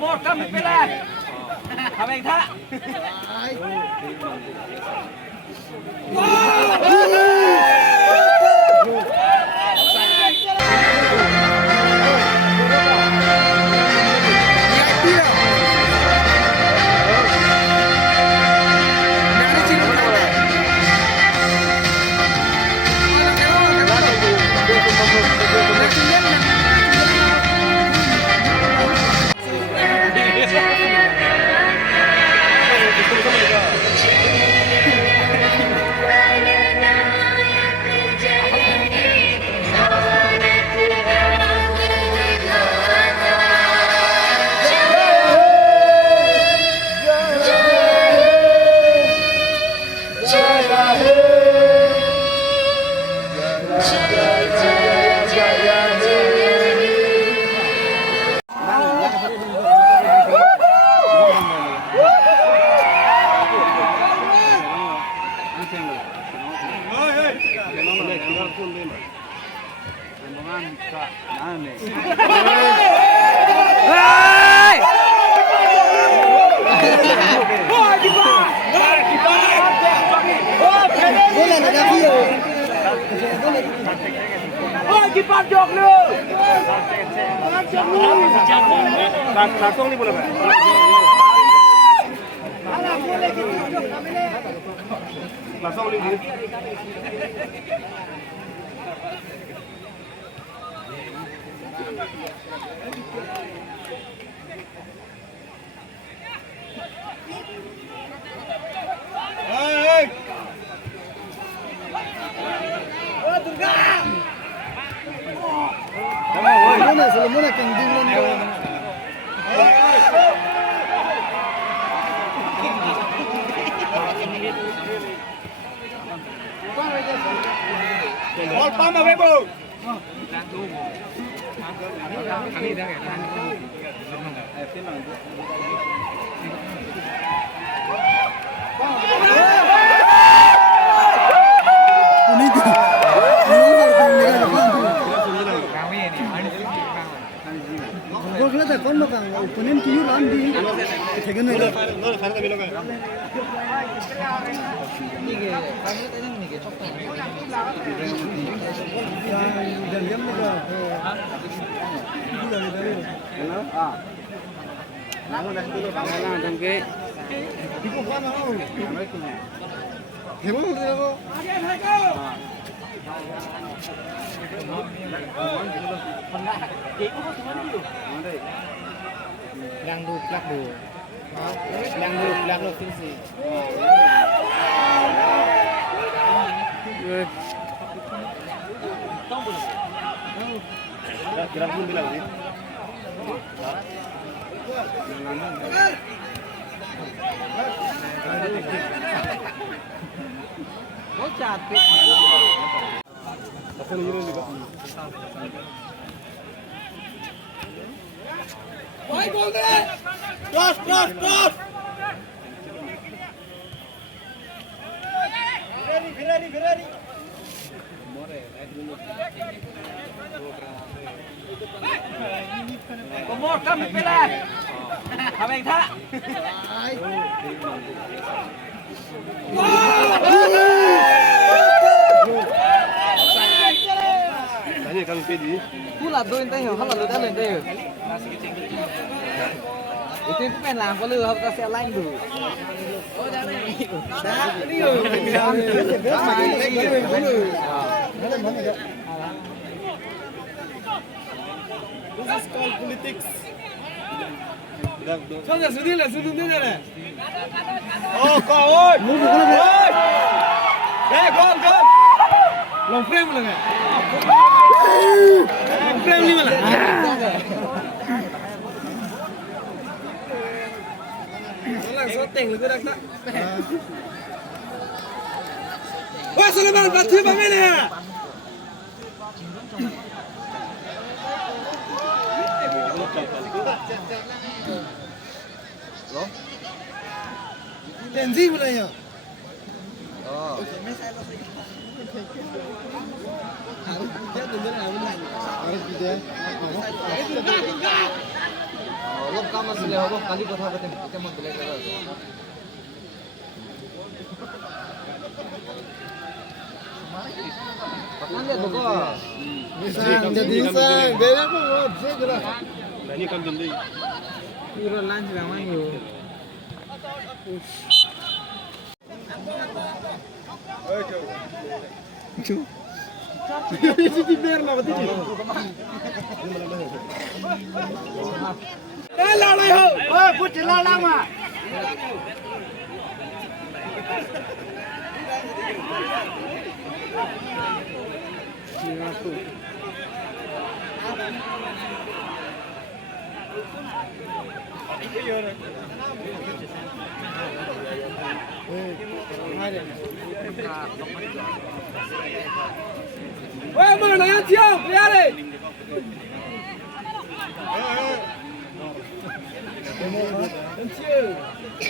Một cầm bên này. Thằng anh thạ. Kipas jok lu. Langsung nih boleh, Pak. Langsung nih. Hei. Oh, Durga. Mana kending lu. Bol pam apa, Bu? Kami dah kan. Kau nak kan, punya kiu landi, second ni. Ini ke, kami tu ni ke coklat. Dan yang ni ke, Nama dah dulu, nama dan ke. Ibu kan mau. Heboh tu aku. Lang du, plak du. Lang du, plak du sini. Kira pun bilang ni. Oh cantik. Pasal ni juga. Why gol deh? Cross. Virani. Komor kami pilih. Kami yang tak. Tadi kami pilih. Pula tu entah yang halau dah lenteh. Itu main lah, kalau harus kasih lain dulu. Oh dah ni. This is called politics. Sudah dah. Oh, kau. Gol. Long frame lah. Long frame ni mana? Shooting lu dak tak. Wah, Sulaiman batu bagaimana? Lo? Tenzi mulanya. Oh. অলপ কাম আছিলে হ'ব কালি কথা পাতিম এতিয়া মই বেলেগ জেগা আছোঁ Pakan dia tuh kok. Jadi insang, dia apa? Saya gerak. Ini kan jeli. Kira lunch lah main yo. Ini di biar nak betul. Lala yo. Oh, put lala mah. Woi, mana yang siap? Lihat deh.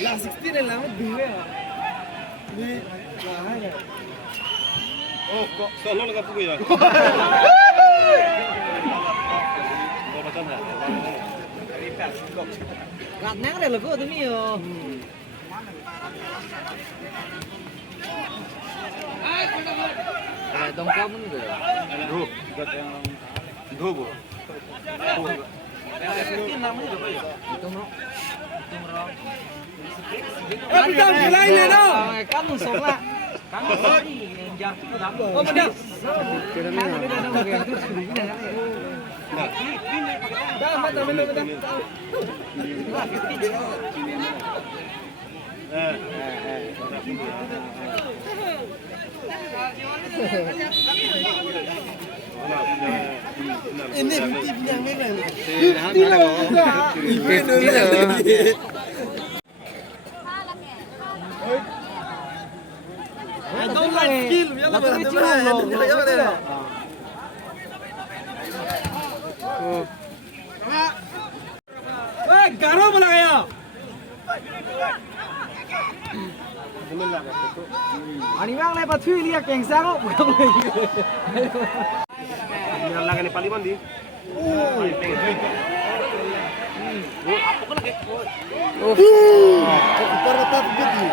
Lah 16 lah dua. Ni lah ada. Oh, kok solo nggak punya ya? Macam mana? Gạt nát đây là có thứ gì rồi. Tông cao vẫn được. Dua, yang dua bu. Tông nó. Em đang cái này nè đâu. Cắn một sống lại. Cắn một sống đi. Ô mà đâu. Dah, mata melu dah. Ini bukti bilang merah. Don't like skill, ya lah. Weh, garam mana kaya? Ani bang lai pathui liya keng sang oh. Yang lagi ni paling mandi. Apa kau lagi? Perlepas begitu.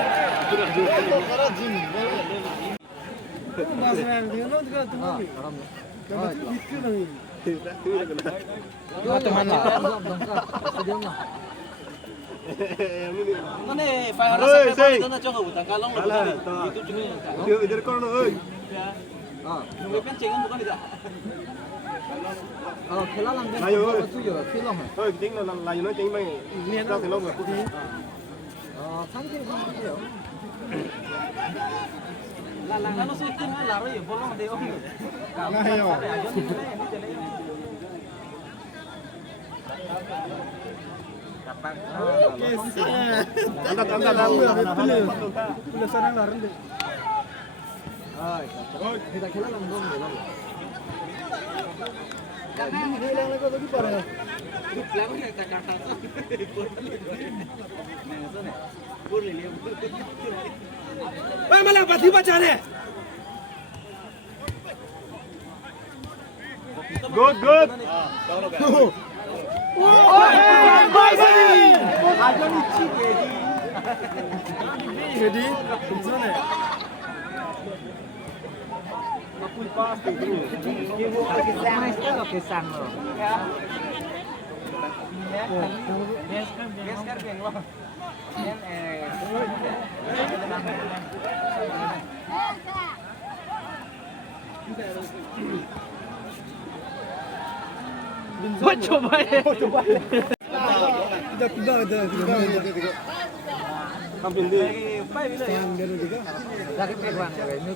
Para jim. Mas yang dia nak juga tu. Kamu tu itu lagi. Dua teman lah. Diam lah. Mana file rasa paper itu nak cakap utang kalau itu cuma Dia idir kau nak, oi. nunggu penceng kan bukan tidak. Oh, khela lang den. Ayo. Tu yo, film hai. Oi, chính là lại nói chính mày. Nghe ra thì lâu rồi. Sampai yo. Kalau sih itu mah lari ya, bolong deh om. Nah, yo. Anda dah. Boleh sarang larang deh. Kita khela lang dong de. Ini hilang lagi tadi parah. Lama ya tak kata. Boleh lihat. Weh, malah pati baca deh. Good, good. Jadi, sana. Full pass tu. Mais tu ke sang lo. Beskar beng loh. Coba ya. Tiga. Hampir dia. Yang dia tiga. Lagi pegang ni.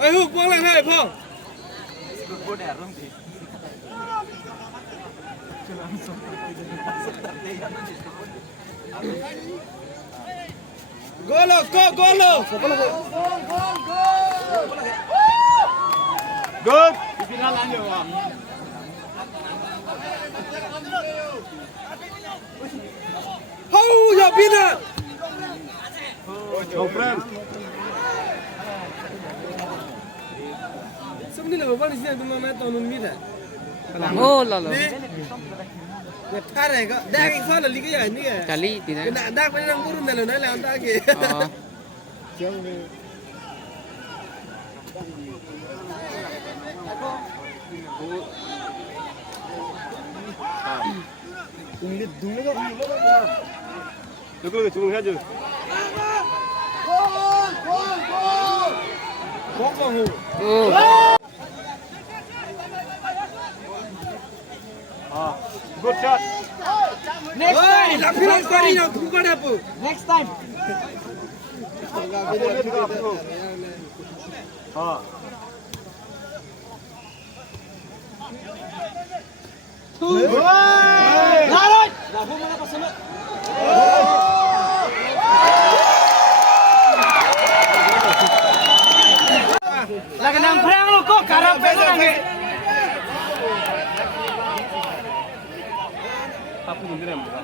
Ayo, pulang lah, hai, pulang. Golo, golo. Good. อย่าบินอ่ะ Your friend. สมนี่เลยว่านี่เสียตัวนั้นตัวนู้นมิดอ่ะ Oh là là. เนี่ยท่าไหนก็ได้อีกข้อละลิก็อย่างนี้ไง Kali tí này. ก็ได้ไปนั่งพูดนั่นเลยนะแล้วได้กี่ Ờ. 누구 주문 해야지. Ừ. 아, good shot. Next Oi, time. la final kari na tu kada pu. Next time. 아. Lagi nang perang lu kok karap peso lagi. 하프 문제는 뭐야?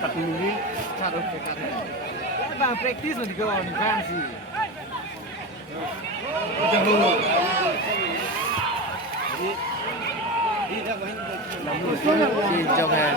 같은 놈이 Bang practice nanti kau ni fancy. Xin chào hàng.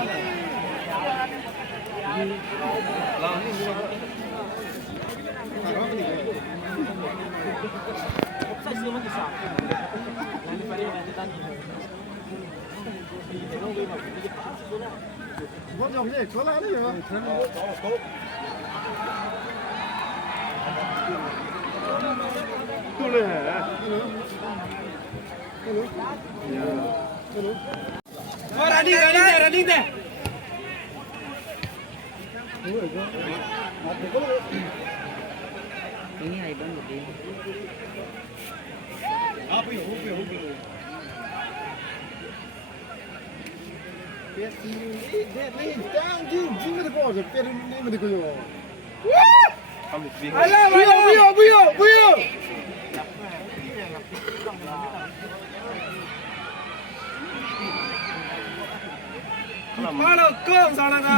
뚫려 해. Running deh. Ini hay bắn một đi. Buyo. Malo kong sana na.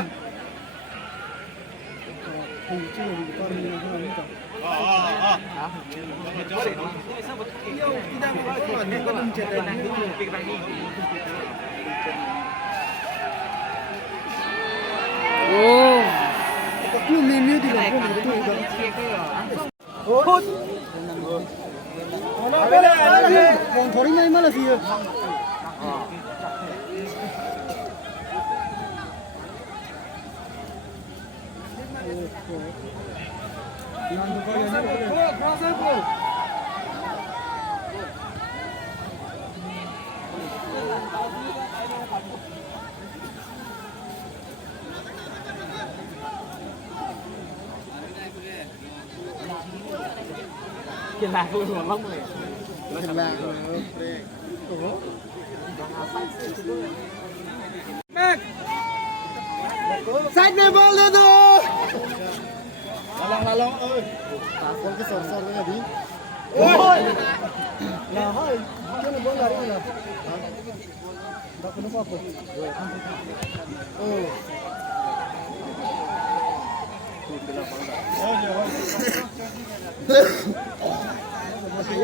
Oh. Cứ mềm như thì là không được thôi đó. Còn thổi ngay mà là gì? Kiện là vui buồn lắm rồi. Sách này ball lên rồi. Long ơi. Con cái sồn sồn cái gì? Ôi. Là hơi. Cái này bố là cái nào? Đó cái nó vào rồi. Ừ.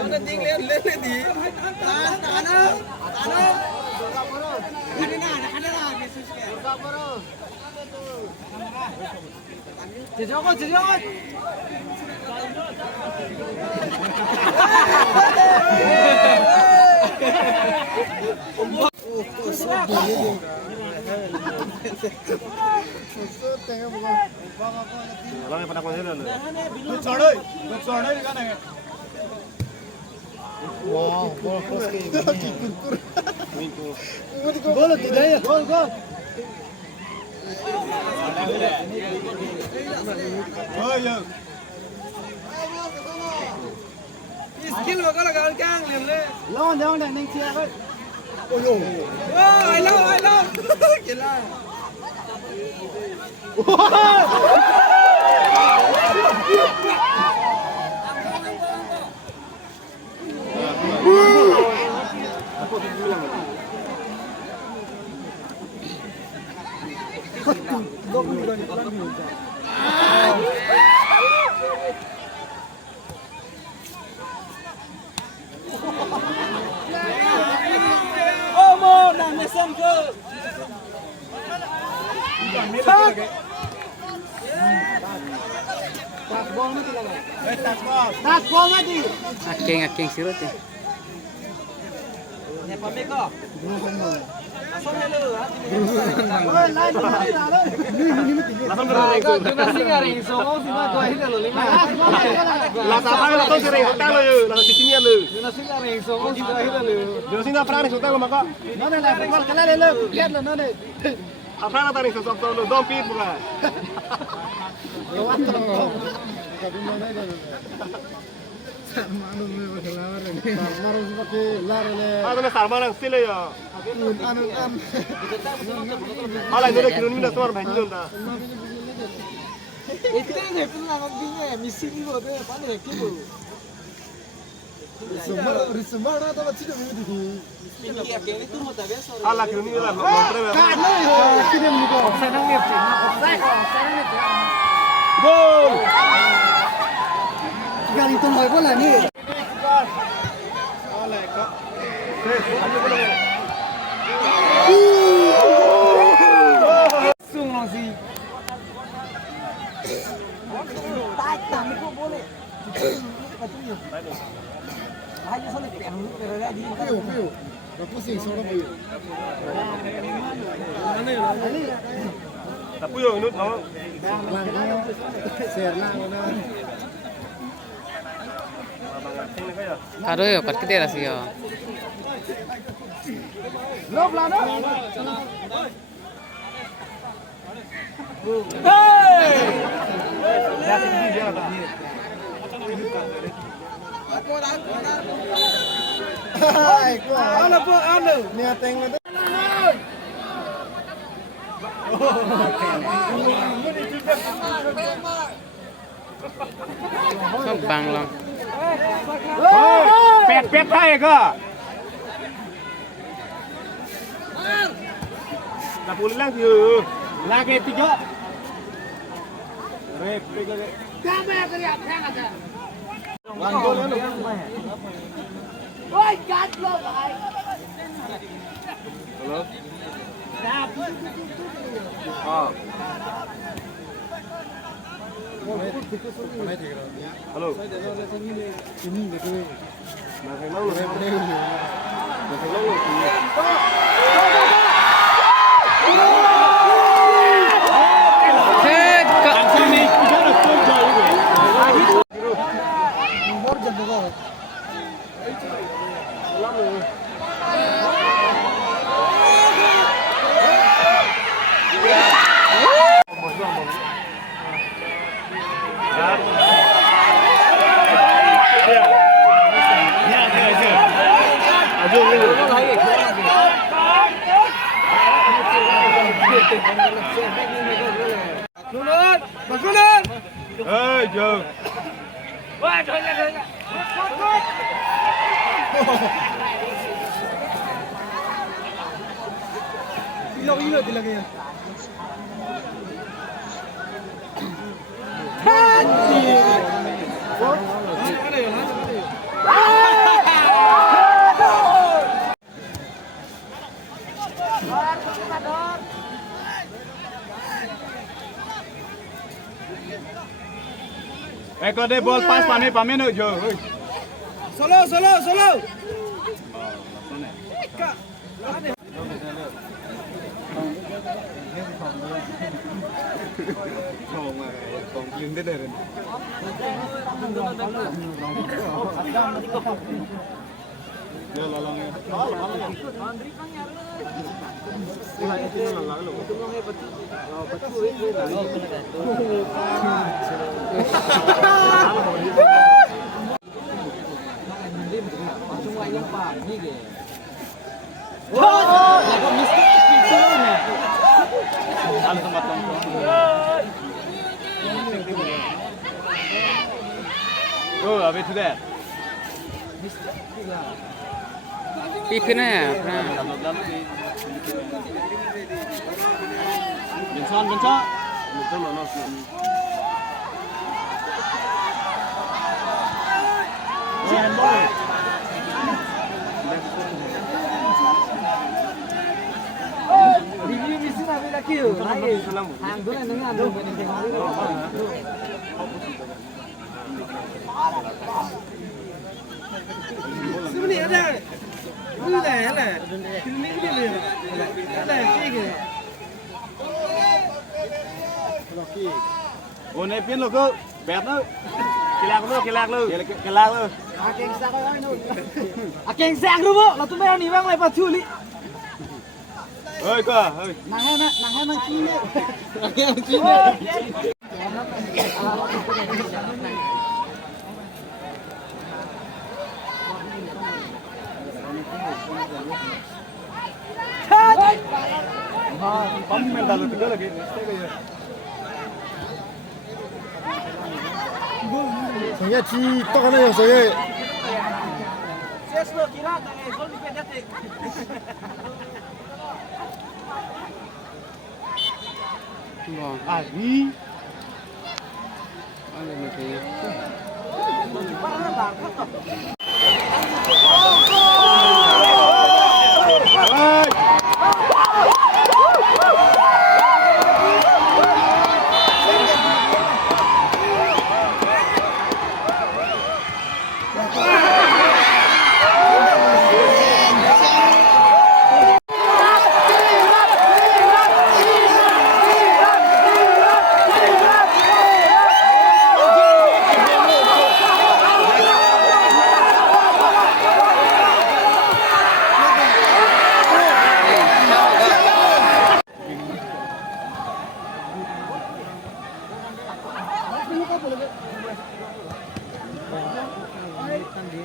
Nó tính lên đi. Jejongan. Lang pada kau ni. Wow, ball cross ke. Gol tidak ya? Gol. Skill mà có là gol cang liền lên. Lo đang đánh chia đấy. Ôi dồi. Ai lâu. Kìa là. Oh, mau nang mesem ke. Aking sirut eh. Ni pamit ko. Langsung hello. Langsung kering. Nasi garing songo sih mah kuah itu loh lima. Langsung apa langsung kering hotel lo yo, langsung di sini lo. Nasi garing songo sih kuah itu loh. Di sini apa nih hotel lo maka? Nona lah, kepala kalian lo, lihat lo nona. Apa nih tarik sosok lo, dompet bukan? Lewat dong. Kadu mana itu? Malu nih berkelawar ini. Malu seperti lari le. Ah, tuh sama nang sile ya. Anu am. Alah itu kira ini semua banjir dah. Itu yang pernah ngomongnya misi itu deh, paling kilo. Risma ada apa sih ini? Ini akhirnya itu mau tak biasa. Alah kira ini lah, montre ya. Kano yo, kirim nih kok. Senang nih, senang. Gol. Kali itu mau bola nih. Sung sih. Piu, piu. Gak pusing, soalnya piu. Tapi yo ini no. Langkah, serna mana? Karo yo parkite rasi yo. Lo belanda? Hai, ano po, ano? Niateng itu. Kembang lang. Pet hai ke? Nak boleh lang tu. Lagi 3. Rep, rep. Halo. Ah. Halo. Ini gitu. Nak kenal lu. Rep. Nak kenal lu. Nomor jadi kok. Hey, Joe. Ilo dilagay. Kalau dia ball pas panen nak Jo. Solo. Oh, habis tu dah. Pipin ya, pernah. Benson. Betul loh. Review misi nabi lagi yo. Hang dulu nengah ando Sini ada. Ini dah lah. Ini dia. Ada kiri. Ủa này biến lo cơ, bẹt nữa. Cái lạc luôn. Cái lạc luôn. Akeng sang dulu, lalu tu mereka ni bang lepas culi. Ơi cơ, ơi. Nang hai nang cini. Pump में डालो तो लगे रिश्ते का ये. Saya cita kan ya saya. Ses lo kira tangan sol di pedet. Vâng. Ari. Ada lagi.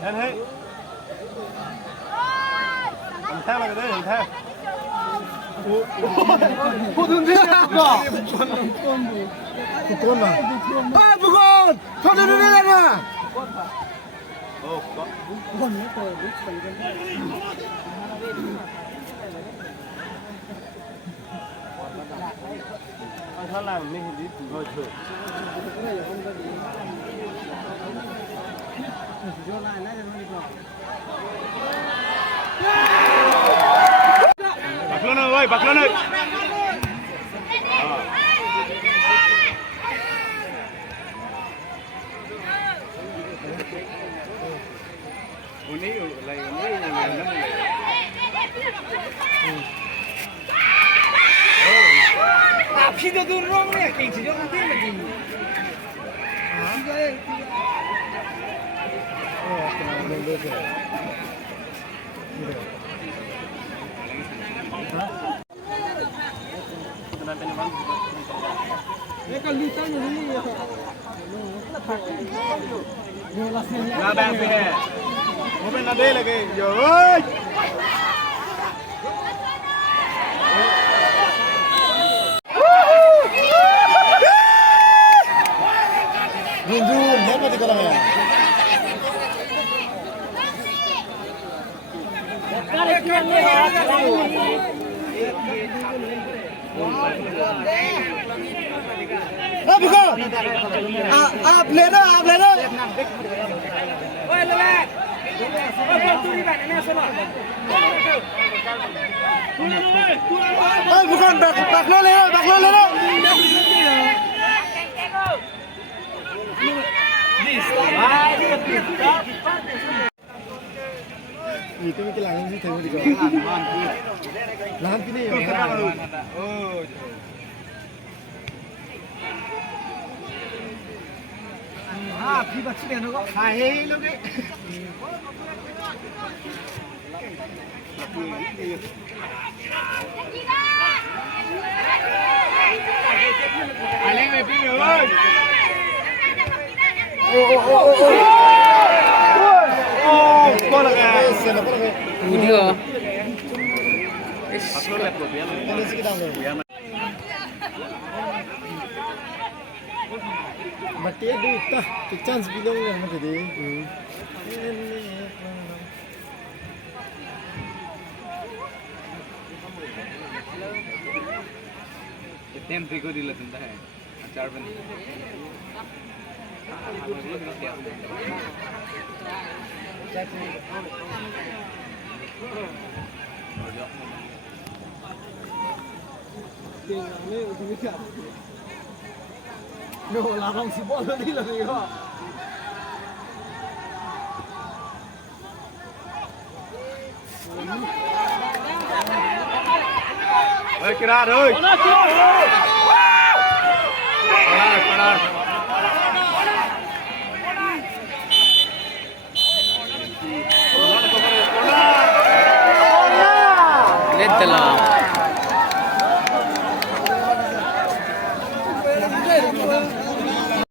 Em thấy. Làm theo là cái đấy, làm theo. Bukan lah. Ah bukan. Kau duduk di mana? Ồ, có. Anh làm mình đi rồi thử. Bạc lên ơi. Uni lại Khi tôi đun rong này, cảnh chỉ cho nó thêm là gì? Cái lita như thế này. Là bạn về hè. Một bên là đây là cái giờ ơi. Junjun, apa di kalangnya? Ah bukan. आप लेना. Oi, lelak. Oi, tu ni bạn, ini sama. Ah bukan, bak lo lena. Itu mungkin langsung sih tengok di kau. Lahan kini ya. Oh. Ah, khi bác sĩ nó có phải luôn đấy. Anh lên về phía ơi. Con là cái. Video. Ini sekitar lo. Mati ada tah, chance bilang yang macam ni. Entry को दिला दिंदा है चार बन No, la không si bỏ nó đi là gì đó. ओए किरार ओए Kirar Let the